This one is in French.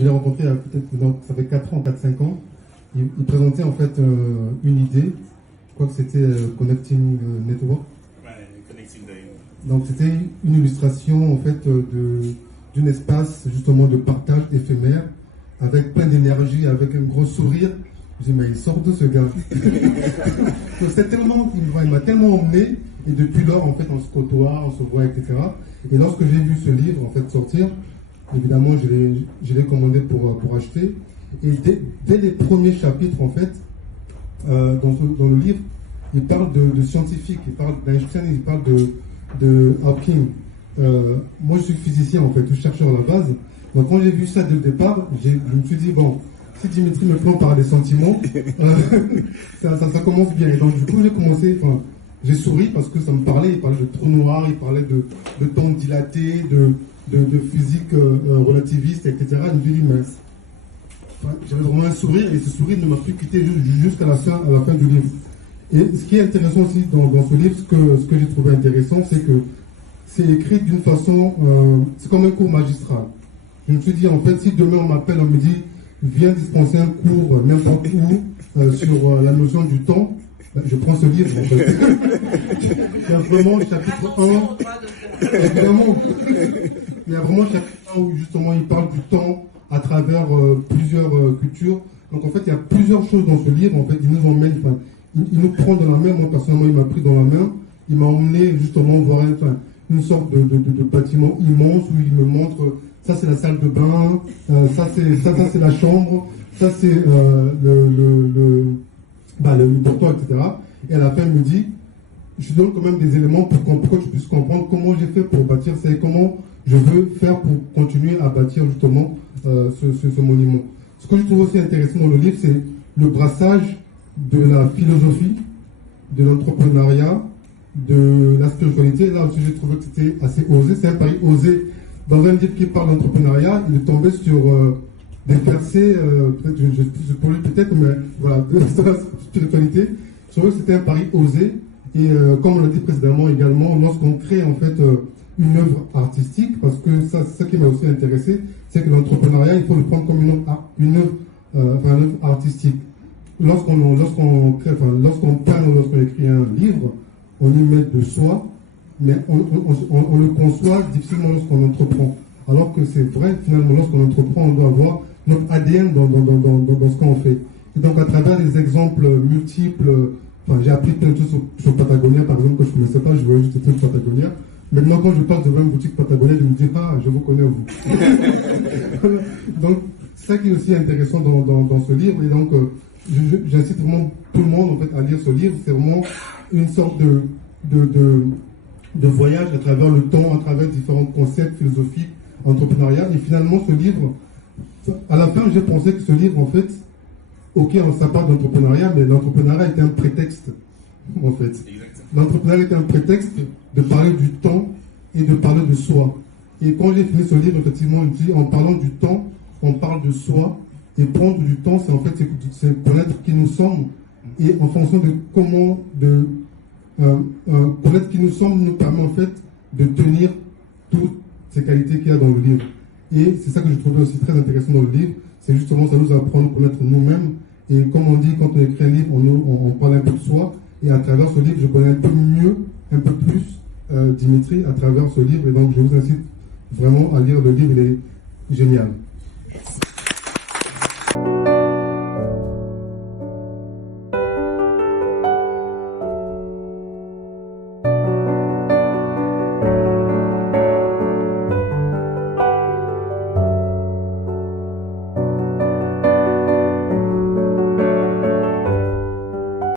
je l'ai rencontré il y a peut-être, donc, ça fait 4 ans, 4-5 ans. Il présentait en fait une idée, je crois que c'était Connecting Network. Donc c'était une illustration en fait d'un espace justement de partage éphémère avec plein d'énergie, avec un gros sourire. Je dis mais il sort de ce gars. Il m'a tellement emmené et depuis lors en fait on se côtoie, on se voit, etc. Et lorsque j'ai vu ce livre en fait sortir, évidemment je l'ai commandé pour acheter. Et dès les premiers chapitres en fait, dans le livre, il parle de scientifiques, il parle d'Einstein, il parle de Hawking. Moi je suis physicien en fait, ou chercheur à la base. Donc quand j'ai vu ça dès le départ, je me suis dit bon, si Dimitri me prend par des sentiments, ça commence bien. Et donc du coup j'ai souri parce que ça me parlait, il parlait de trous noirs, il parlait de temps dilaté, de physique relativiste, etc. Je me suis dit mince. J'avais vraiment un sourire et ce sourire ne m'a plus quitté jusqu'à la fin du livre. Et ce qui est intéressant aussi dans ce livre, ce que j'ai trouvé intéressant, c'est que c'est écrit d'une façon, c'est comme un cours magistral. Je me suis dit, en fait, si demain on m'appelle, on me dit, viens dispenser un cours n'importe où sur la notion du temps, ben, je prends ce livre. En fait. Il y a vraiment chapitre 1, évidemment, il y a vraiment chapitre 1 où justement il parle du temps à travers plusieurs cultures. Donc en fait, il y a plusieurs choses dans ce livre. En fait, il nous emmène, il nous prend dans la main. Moi, personnellement, il m'a pris dans la main. Il m'a emmené justement voir une sorte de bâtiment immense où il me montre, ça c'est la salle de bain, ça c'est la chambre, ça c'est le portoir, etc. Et à la fin, il me dit, je donne quand même des éléments pour que tu puisses comprendre comment j'ai fait pour bâtir ça et comment je veux faire pour continuer à bâtir justement ce monument. Ce que je trouve aussi intéressant dans le livre, c'est le brassage de la philosophie, de l'entrepreneuriat, de la spiritualité. Là aussi, j'ai trouvé que c'était assez osé. C'est un pari osé. Dans un livre qui parle d'entrepreneuriat, il est tombé sur des versets, peut-être, je pourrais peut-être, mais voilà, de la spiritualité. Je trouvais que c'était un pari osé. Et comme on l'a dit précédemment également, lorsqu'on crée en fait une œuvre artistique, parce que ça qui m'a aussi intéressé, c'est que l'entrepreneuriat, il faut le prendre comme une œuvre artistique. Lorsqu'on peint ou lorsqu'on écrit un livre, on y met de soi, mais on le conçoit difficilement lorsqu'on entreprend. Alors que c'est vrai, finalement, lorsqu'on entreprend, on doit avoir notre ADN dans ce qu'on fait. Et donc, à travers des exemples multiples, j'ai appris plein de choses sur Patagonia, par exemple, que je ne connaissais pas, je voyais juste des trucs Patagonia. Maintenant, quand je passe devant une boutique Patagonia, je me dis, ah, je vous connais, vous. Donc, c'est ça qui est aussi intéressant dans ce livre. Et donc, j'incite vraiment tout le monde en fait, à lire ce livre. C'est vraiment une sorte de voyage à travers le temps, à travers différents concepts philosophiques, entrepreneuriat. Et finalement, ce livre, à la fin, j'ai pensé que ce livre, en fait, ok, ça parle d'entrepreneuriat, mais l'entrepreneuriat était un prétexte, en fait. L'entrepreneuriat était un prétexte de parler du temps et de parler de soi. Et quand j'ai fini ce livre, effectivement, il dit, en parlant du temps, on parle de soi. Et prendre du temps, c'est en fait c'est connaître qui nous sommes. Et en fonction de comment connaître qui nous sommes nous permet en fait de tenir toutes ces qualités qu'il y a dans le livre. Et c'est ça que je trouvais aussi très intéressant dans le livre. C'est justement, ça nous apprend à connaître nous-mêmes. Et comme on dit, quand on écrit un livre, on parle un peu de soi. Et à travers ce livre, je connais un peu mieux, un peu plus Dimitri à travers ce livre. Et donc, je vous incite vraiment à lire le livre. Il est génial.